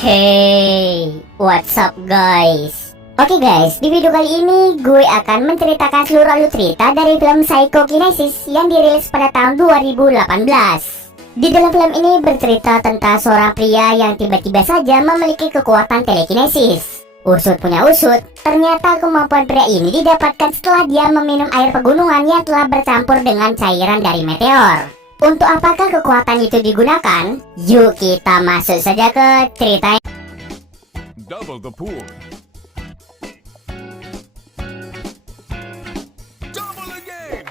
Hey, what's up guys? Oke guys, di video kali ini gue akan menceritakan seluruh alur cerita dari film Psychokinesis yang dirilis pada tahun 2018. Di dalam film ini bercerita tentang seorang pria yang tiba-tiba saja memiliki kekuatan telekinesis. Usut punya usut, ternyata kemampuan pria ini didapatkan setelah dia meminum air pegunungan yang telah bercampur dengan cairan dari meteor. Untuk apakah kekuatan itu digunakan? Yuk kita masuk saja ke ceritanya. Double the pool. Double again.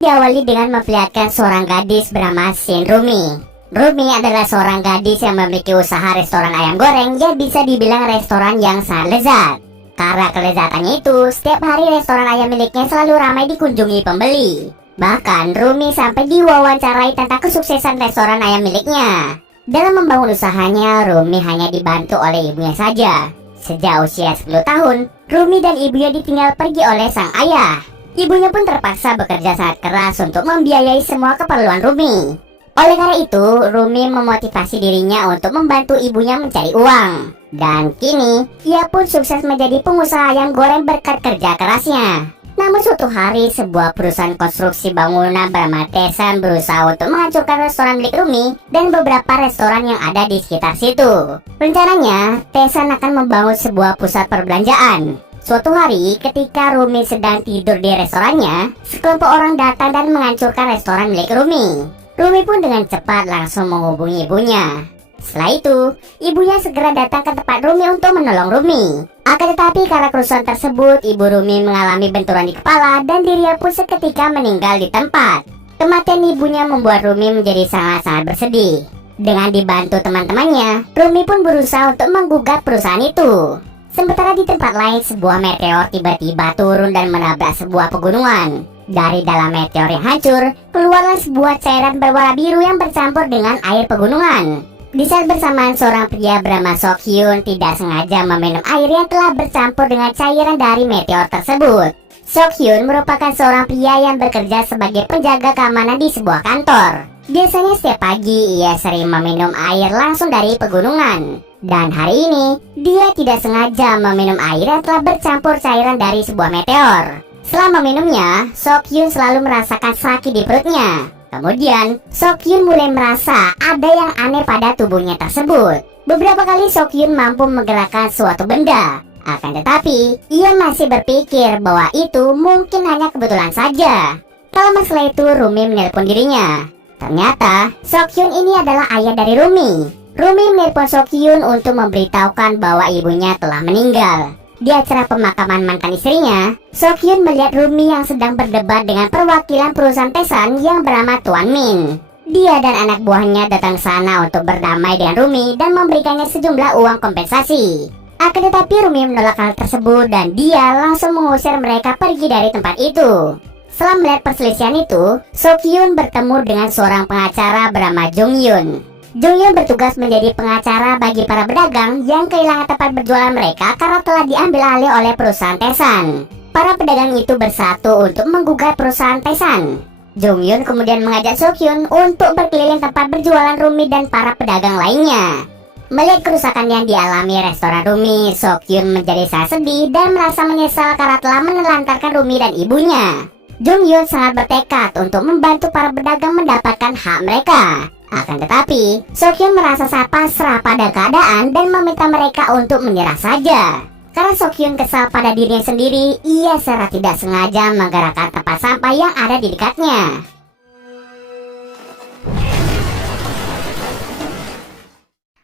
Diawali dengan memperlihatkan seorang gadis bernama Shin Rumi. Rumi adalah seorang gadis yang memiliki usaha restoran ayam goreng yang bisa dibilang restoran yang sangat lezat. Karena kelezatannya itu, setiap hari restoran ayam miliknya selalu ramai dikunjungi pembeli. Bahkan Rumi sampai diwawancarai tentang kesuksesan restoran ayam miliknya. Dalam membangun usahanya, Rumi hanya dibantu oleh ibunya saja. Sejak usia 10 tahun, Rumi dan ibunya ditinggal pergi oleh sang ayah. Ibunya pun terpaksa bekerja sangat keras untuk membiayai semua keperluan Rumi. Oleh karena itu, Rumi memotivasi dirinya untuk membantu ibunya mencari uang. Dan kini, ia pun sukses menjadi pengusaha ayam goreng berkat kerja kerasnya. Namun suatu hari, sebuah perusahaan konstruksi bangunan bernama Tesan berusaha untuk menghancurkan restoran milik Rumi dan beberapa restoran yang ada di sekitar situ. Rencananya, Tesan akan membangun sebuah pusat perbelanjaan. Suatu hari, ketika Rumi sedang tidur di restorannya, sekelompok orang datang dan menghancurkan restoran milik Rumi. Rumi pun dengan cepat langsung menghubungi ibunya. Setelah itu, ibunya segera datang ke tempat Rumi untuk menolong Rumi. Akan tetapi karena kerusuhan tersebut, ibu Rumi mengalami benturan di kepala dan dirinya pun seketika meninggal di tempat. Kematian ibunya membuat Rumi menjadi sangat-sangat bersedih. Dengan dibantu teman-temannya, Rumi pun berusaha untuk menggugat perusahaan itu. Sementara di tempat lain, sebuah meteor tiba-tiba turun dan menabrak sebuah pegunungan. Dari dalam meteor yang hancur, keluarlah sebuah cairan berwarna biru yang bercampur dengan air pegunungan. Di saat bersamaan, seorang pria bernama Sok Hyun tidak sengaja meminum air yang telah bercampur dengan cairan dari meteor tersebut. Sok Hyun merupakan seorang pria yang bekerja sebagai penjaga keamanan di sebuah kantor. Biasanya setiap pagi ia sering meminum air langsung dari pegunungan. Dan hari ini, dia tidak sengaja meminum air yang telah bercampur cairan dari sebuah meteor. Setelah meminumnya, Sok Hyun selalu merasakan sakit di perutnya. Kemudian, Sok Hyun mulai merasa ada yang aneh pada tubuhnya tersebut. Beberapa kali Sok Hyun mampu menggerakkan suatu benda. Akan tetapi, ia masih berpikir bahwa itu mungkin hanya kebetulan saja. Tak lama setelah itu, Rumi menelpon dirinya. Ternyata, Sok Hyun ini adalah ayah dari Rumi. Rumi menelpon Sok Hyun untuk memberitahukan bahwa ibunya telah meninggal. Di acara pemakaman mantan istrinya, Sok Hyun melihat Rumi yang sedang berdebat dengan perwakilan perusahaan Tesan yang bernama Tuan Min. Dia dan anak buahnya datang ke sana untuk berdamai dengan Rumi dan memberikannya sejumlah uang kompensasi. Akan tetapi Rumi menolak hal tersebut dan dia langsung mengusir mereka pergi dari tempat itu. Setelah melihat perselisihan itu, Sok Hyun bertemu dengan seorang pengacara bernama Jung Yun. Jung Yun bertugas menjadi pengacara bagi para pedagang yang kehilangan tempat berjualan mereka karena telah diambil alih oleh perusahaan Tesan. Para pedagang itu bersatu untuk menggugat perusahaan Tesan. Jung Yun kemudian mengajak Sok Hyun untuk berkeliling tempat berjualan Rumi dan para pedagang lainnya. Melihat kerusakan yang dialami restoran Rumi, Sok Hyun menjadi sangat sedih dan merasa menyesal karena telah menelantarkan Rumi dan ibunya. Jung Yun sangat bertekad untuk membantu para pedagang mendapatkan hak mereka. Akan tetapi, Sok Hyun merasa sangat pasrah pada keadaan dan meminta mereka untuk menyerah saja. Karena Sok Hyun kesal pada dirinya sendiri, ia secara tidak sengaja menggerakkan tempat sampah yang ada di dekatnya.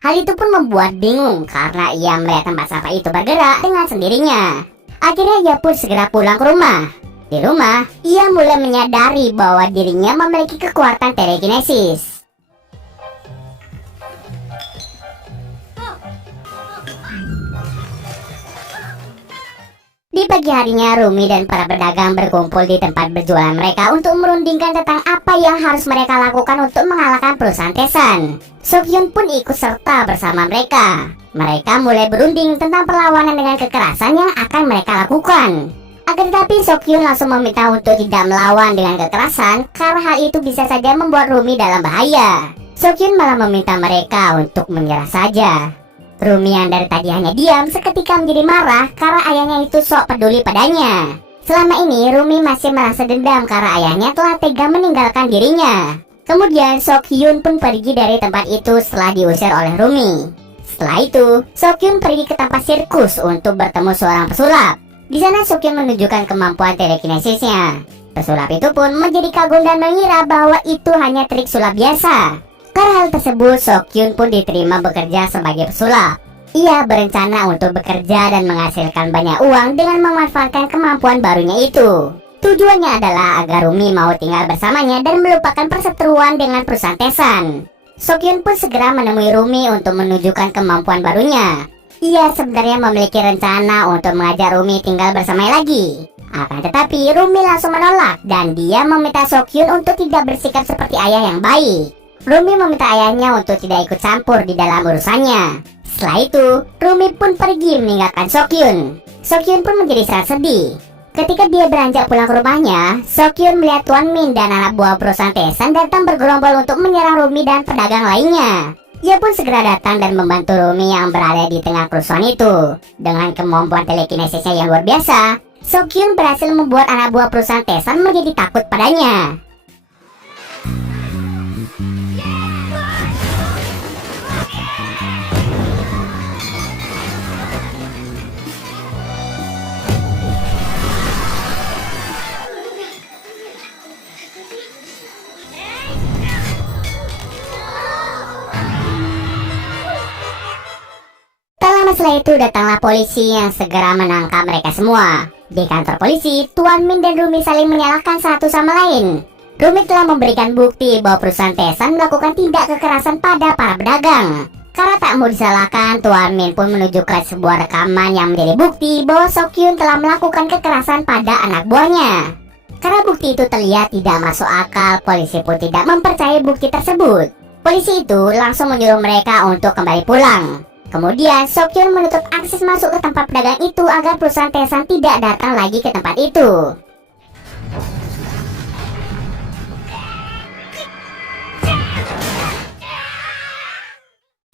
Hal itu pun membuat bingung karena ia melihat tempat sampah itu bergerak dengan sendirinya. Akhirnya ia pun segera pulang ke rumah. Di rumah, ia mulai menyadari bahwa dirinya memiliki kekuatan telekinesis. Di pagi harinya, Rumi dan para pedagang berkumpul di tempat berjualan mereka untuk merundingkan tentang apa yang harus mereka lakukan untuk mengalahkan perusahaan Tesan. Sok Hyun pun ikut serta bersama mereka. Mereka mulai berunding tentang perlawanan dengan kekerasan yang akan mereka lakukan. Akan tetapi Sok Hyun langsung meminta untuk tidak melawan dengan kekerasan karena hal itu bisa saja membuat Rumi dalam bahaya. Sokyun malah meminta mereka untuk menyerah saja. Rumi yang dari tadi hanya diam seketika menjadi marah karena ayahnya itu sok peduli padanya. Selama ini Rumi masih merasa dendam karena ayahnya telah tega meninggalkan dirinya. Kemudian Sokyun pun pergi dari tempat itu setelah diusir oleh Rumi. Setelah itu, Sokyun pergi ke tempat sirkus untuk bertemu seorang pesulap. Di sana Sokyun menunjukkan kemampuan telekinesisnya. Pesulap itu pun menjadi kagum dan mengira bahwa itu hanya trik sulap biasa. Karena hal tersebut, Sokyun pun diterima bekerja sebagai pesulap. Ia berencana untuk bekerja dan menghasilkan banyak uang dengan memanfaatkan kemampuan barunya itu. Tujuannya adalah agar Rumi mau tinggal bersamanya dan melupakan perseteruan dengan perusahaan Tesan. Sokyun pun segera menemui Rumi untuk menunjukkan kemampuan barunya. Ia sebenarnya memiliki rencana untuk mengajak Rumi tinggal bersamanya lagi. Akan tetapi Rumi langsung menolak dan dia meminta Sokyun untuk tidak bersikap seperti ayah yang baik. Rumi meminta ayahnya untuk tidak ikut campur di dalam urusannya. Setelah itu, Rumi pun pergi meninggalkan Sokyun. Sokyun pun menjadi sangat sedih. Ketika dia beranjak pulang ke rumahnya, Sokyun melihat Tuan Min dan anak buah perusahaan Tesan datang bergerombol untuk menyerang Rumi dan pedagang lainnya. Ia pun segera datang dan membantu Rumi yang berada di tengah kerusuhan itu. Dengan kemampuan telekinesisnya yang luar biasa, Sokyun berhasil membuat anak buah perusahaan Tesan menjadi takut padanya. Setelah itu datanglah polisi yang segera menangkap mereka semua. Di kantor polisi, Tuan Min dan Rumi saling menyalahkan satu sama lain. Rumi telah memberikan bukti bahwa perusahaan Tesan melakukan tindak kekerasan pada para pedagang. Karena tak mau disalahkan, Tuan Min pun menunjukkan sebuah rekaman yang menjadi bukti bahwa Sokyun telah melakukan kekerasan pada anak buahnya. Karena bukti itu terlihat tidak masuk akal, polisi pun tidak mempercayai bukti tersebut. Polisi itu langsung menyuruh mereka untuk kembali pulang. Kemudian Sokyun menutup akses masuk ke tempat pedagang itu agar perusahaan Tesan tidak datang lagi ke tempat itu.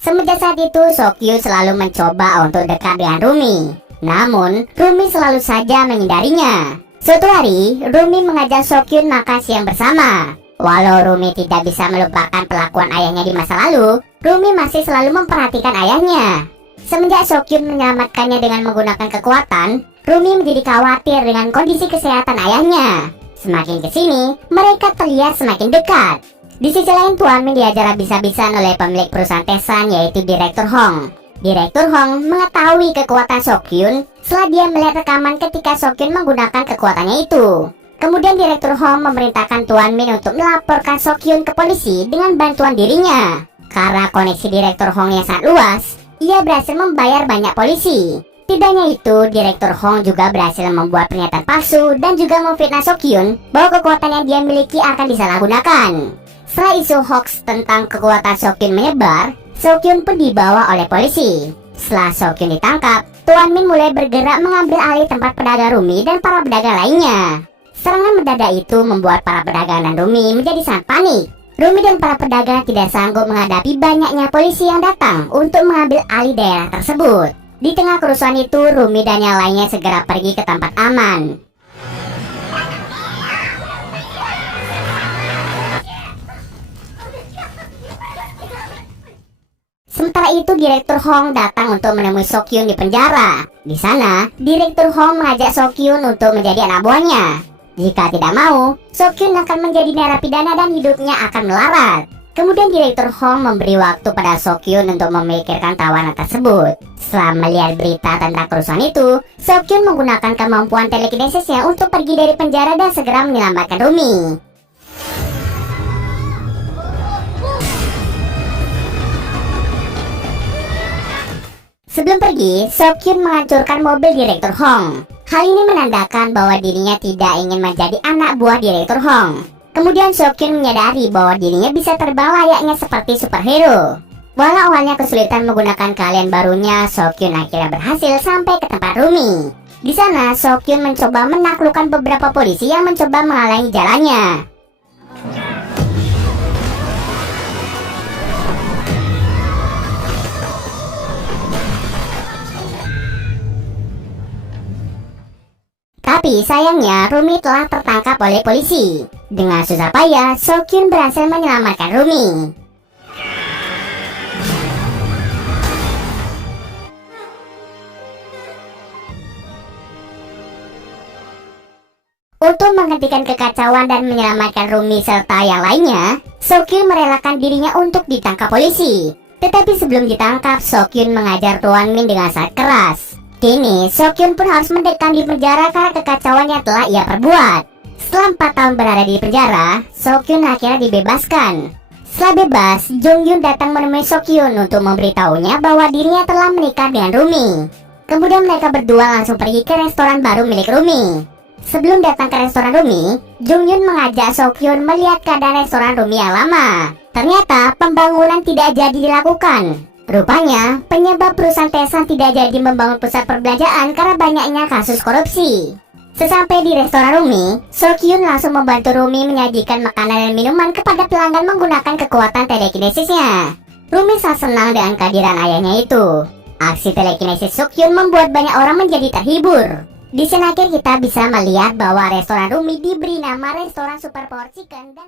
Semenjak saat itu, Sokyun selalu mencoba untuk dekat dengan Rumi. Namun, Rumi selalu saja menghindarinya. Suatu hari, Rumi mengajak Sokyun makan siang bersama. Walau Rumi tidak bisa melupakan perlakuan ayahnya di masa lalu, Rumi masih selalu memperhatikan ayahnya. Semenjak Sokyun menyelamatkannya dengan menggunakan kekuatan, Rumi menjadi khawatir dengan kondisi kesehatan ayahnya. Semakin kesini, mereka terlihat semakin dekat. Di sisi lain, Tuan Min diajar habis-habisan oleh pemilik perusahaan Tesan, yaitu Direktur Hong. Direktur Hong mengetahui kekuatan Sokyun setelah dia melihat rekaman ketika Sokyun menggunakan kekuatannya itu. Kemudian Direktur Hong memerintahkan Tuan Min untuk melaporkan Sokyun ke polisi dengan bantuan dirinya. Karena koneksi Direktur Hong yang sangat luas, ia berhasil membayar banyak polisi. Tidak hanya itu, Direktur Hong juga berhasil membuat pernyataan palsu dan juga memfitnah Sokyun bahwa kekuatan yang dia miliki akan disalahgunakan. Setelah isu hoax tentang kekuatan Sokyun menyebar, Sokyun pun dibawa oleh polisi. Setelah Sokyun ditangkap, Tuan Min mulai bergerak mengambil alih tempat pedagang Rumi dan para pedagang lainnya. Serangan mendadak itu membuat para pedagang dan Rumi menjadi sangat panik. Rumi dan para pedagang tidak sanggup menghadapi banyaknya polisi yang datang untuk mengambil alih daerah tersebut. Di tengah kerusuhan itu, Rumi dan yang lainnya segera pergi ke tempat aman. Sementara itu, Direktur Hong datang untuk menemui Sokyun di penjara. Di sana, Direktur Hong mengajak Sokyun untuk menjadi anak buahnya. Jika tidak mau, Sokyun akan menjadi narapidana dan hidupnya akan melarat. Kemudian Direktur Hong memberi waktu pada Sokyun untuk memikirkan tawanan tersebut. Setelah melihat berita tentang kerusuhan itu, Sokyun menggunakan kemampuan telekinesisnya untuk pergi dari penjara dan segera menyelamatkan Rumi. Sebelum pergi, Sokyun menghancurkan mobil Direktur Hong. Hal ini menandakan bahwa dirinya tidak ingin menjadi anak buah Direktur Hong. Kemudian Sokyun menyadari bahwa dirinya bisa terbang layaknya seperti superhero. Walau awalnya kesulitan menggunakan keahlian barunya, Sokyun akhirnya berhasil sampai ke tempat Rumi. Di sana, Sokyun mencoba menaklukkan beberapa polisi yang mencoba menghalangi jalannya. Tapi sayangnya Rumi telah tertangkap oleh polisi. Dengan susah payah, Sokyun berhasil menyelamatkan Rumi. Untuk menghentikan kekacauan dan menyelamatkan Rumi serta yang lainnya, Sokyun merelakan dirinya untuk ditangkap polisi. Tetapi sebelum ditangkap, Sokyun mengajar Tuan Min dengan sangat keras. Kini, Sokyun pun harus mendekam di penjara karena kekacauan yang telah ia perbuat. Setelah 4 tahun berada di penjara, Sokyun akhirnya dibebaskan. Setelah bebas, Jonghyun datang menemui Sokyun untuk memberitahunya bahwa dirinya telah menikah dengan Rumi. Kemudian mereka berdua langsung pergi ke restoran baru milik Rumi. Sebelum datang ke restoran Rumi, Jonghyun mengajak Sokyun melihat keadaan restoran Rumi yang lama. Ternyata pembangunan tidak jadi dilakukan. Rupanya, penyebab perusahaan Taesan tidak jadi membangun pusat perbelanjaan karena banyaknya kasus korupsi. Sesampai di restoran Rumi, Sokyun langsung membantu Rumi menyajikan makanan dan minuman kepada pelanggan menggunakan kekuatan telekinesisnya. Rumi sangat senang dengan kehadiran ayahnya itu. Aksi telekinesis Sokyun membuat banyak orang menjadi terhibur. Di scene akhir kita bisa melihat bahwa restoran Rumi diberi nama restoran Super Power Chicken dan